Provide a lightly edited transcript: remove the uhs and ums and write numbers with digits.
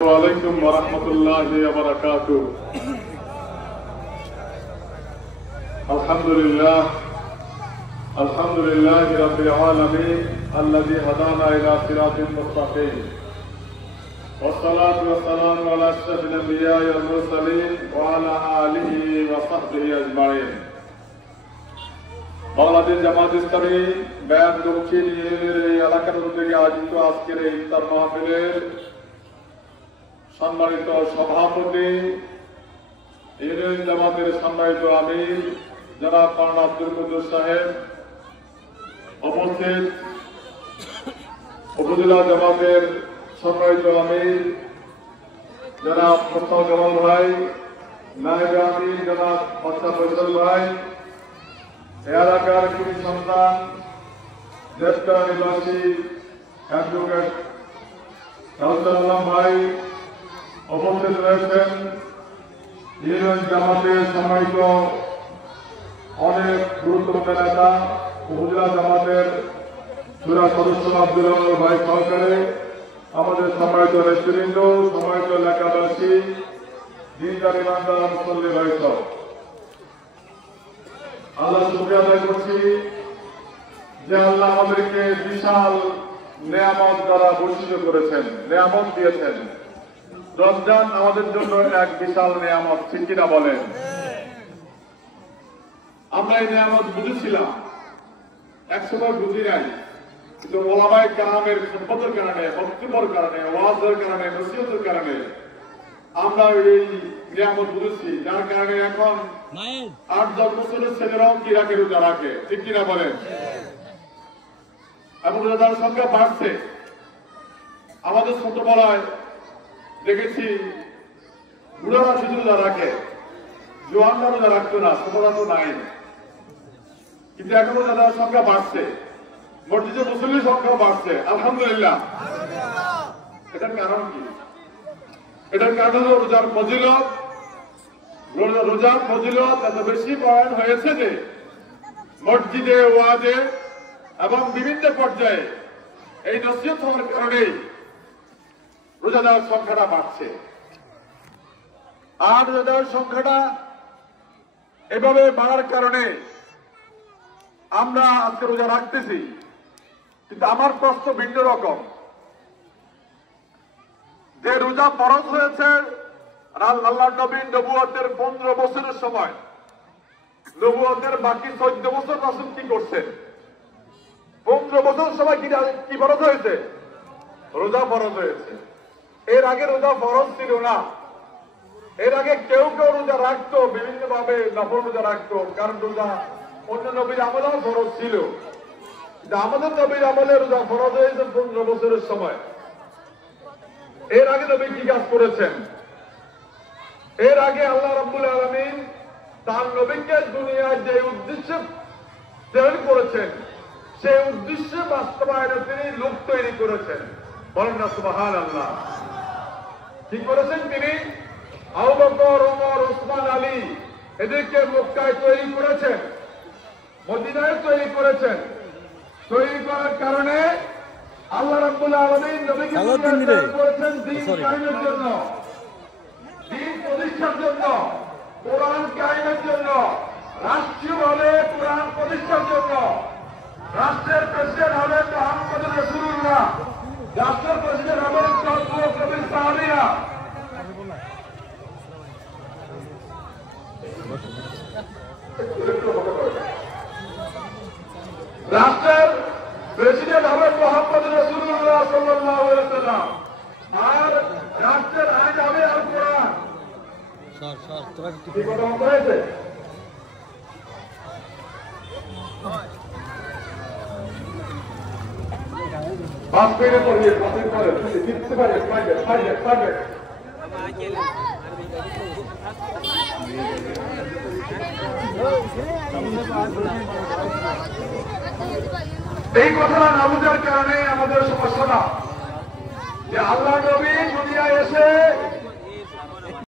عليكم ورحمة الله وبركاته. الحمد لله رب العالمين الذي هدانا إلى صراط مستقيم، والصلاة والسلام على أشرف الأنبياء والمرسلين وعلى آله وصحبه أجمعين. Bangladesh Jamaat Islami bank দক্ষিণ ইউনিয়নের এই এলাকার উদ্যোগে আয়োজিত আজকের এই ইফতার মাহফিলের সম্মানিত সভাপতি, ইউনিয়ন জামাতের সম্মানিত আমির জনাব মাওলানা আব্দুল কুদ্দুস সাহেব, উপস্থিত উপজেলা জামাতের সম্মানিত আমির জনাব মোস্তাফা জামাল ভাই, নায়েব আমির জনাব মোস্তাফা ফয়সাল ভাই, এলাকার কৃষি সন্তান জ্যেষ্ঠ নিবাসী অ্যাডভোকেট রাউসাল্লাম ভাই, উপস্থিত রয়েছেন ইউনিয়ন জামাতের সম্মানিত অনেক গুরুত্বপূর্ণ নেতা, উপজেলা জামাতের সুরা সদস্য আব্দুল রহমান ভাই সহকারে আমাদের সম্মানিত নেতৃবৃন্দ, সম্মানিত এলাকাবাসী, দিনদার ইমানদার মুসল্লি ভাই সহ আল্লাহ শুকরিয়া আদায় করছি যে আল্লাহ আমাদেরকে বিশাল নেয়ামত দ্বারা বঞ্চিত করেছেন, নেয়ামত দিয়েছেন। রমজান আমাদের জন্য এক বিশাল নেয়ামত, ঠিক কিনা বলেন? আমরা এই নেয়ামত বুঝেছিলাম, একসময় বুঝি নাই, কিন্তু ওলামায়ে কেরামের খিদমতের কারণে, বক্তব্যের কারণে, ওয়াজের কারণে, নসিহতের কারণে আমরা এই নিয়ামত বুঝেছি, যার কারণে এখন 8-10 বছরের ছেলেরাও কি রাখে, রোজা রাখে, ঠিক কিনা বলেন? এবং রোজার সংখ্যা বাড়ছে। আমাদের ছোটবেলায় দেখেছি বুড়ারা শুধু রোজা রাখে, জোয়ানরা রোজা রাখতো না, ছোটরা তো নাই। কিন্তু এখন রোজাদার সংখ্যা বাড়ছে, মসজিদে মুসল্লির সংখ্যা বাড়ছে, আলহামদুলিল্লাহ। এটার কারণ কি? এটার কারণ হলো রোজার ফজিলত। রোজার ফজিলত এত বেশি বয়ান হয়েছে যে মসজিদে, ওয়াজে এবং বিভিন্ন পর্যায়ে এই নসিহত হওয়ার কারণেই রোজাদার সংখ্যাটা বাড়ছে। আর রোজাদার সংখ্যাটা এভাবে বাড়ার কারণে আমরা আজকে রোজা রাখতেছি, কিন্তু আমার প্রশ্ন ভিন্ন রকম। যে রোজা ফরজ হয়েছে আল্লাহর নবী নবুয়তের 15 বছরের সময়, নবুয়তের বাকি 14 বছর রাসূল কি করছেন? 15 বছর সময় কি ফরজ হয়েছে? রোজা ফরজ হয়েছে। এর আগে রোজা ফরজ ছিল না। এর আগে কেউ কেউ রোজা রাখতো, বিভিন্ন ভাবে নফল রোজা রাখতো, কারণ রোজা অন্য নবীর আমলেও ফরজ ছিল। কিন্তু আমাদের নবীর আমলে রোজা ফরজ হয়েছে 15 বছরের সময়। এর আগে নবী কি কাজ করেছেন? এর আগে আল্লাহ রাব্বুল আলামিন তার নবীকে দুনিয়ায় যে উদ্দেশ্যে প্রেরণ করেছেন, সেই উদ্দেশ্য বাস্তবায়নে তিনি লোক তৈরি করেছেন। বলেন না সুবহানাল্লাহ। কি করেছেন তিনি? আবু বকর, ওমর, ওসমান, আলী এদেরকে মক্কায় তৈরি করেছেন, মদিনায় তৈরি করেছেন। তৈরি করার কারণে আল্লাহ রাব্বুল আলামিন নবীকে প্রেরণ করেছেন দ্বীন কায়েমের জন্য, দ্বীন প্রতিষ্ঠার জন্য, কোরআন কায়েমের জন্য, রাষ্ট্রীয়ভাবে কোরআন প্রতিষ্ঠার জন্য। রাষ্ট্রের প্রেসিডেন্ট হলেন মুহাম্মদ রাসূলুল্লাহ, রাষ্ট্রের প্রেসিডেন্ট হলেন কবির সাহাবীরা। রাষ্ট্রের প্রেসিডেন্ট হবেন মুহাম্মদ রাসূলুল্লাহ সাল্লাল্লাহু আলাইহি ওয়াসাল্লাম, আর রাষ্ট্রের আইন হবে আল কোরআন। কি কথা হয়েছে? বাস পেরে পড়িয়ে পাশে পড়ে জিততে পারে, পারবে। এই কথাটা না বুঝার কারণে আমাদের সমস্যা না, যে আল্লাহ নবী দুনিয়ায় এসে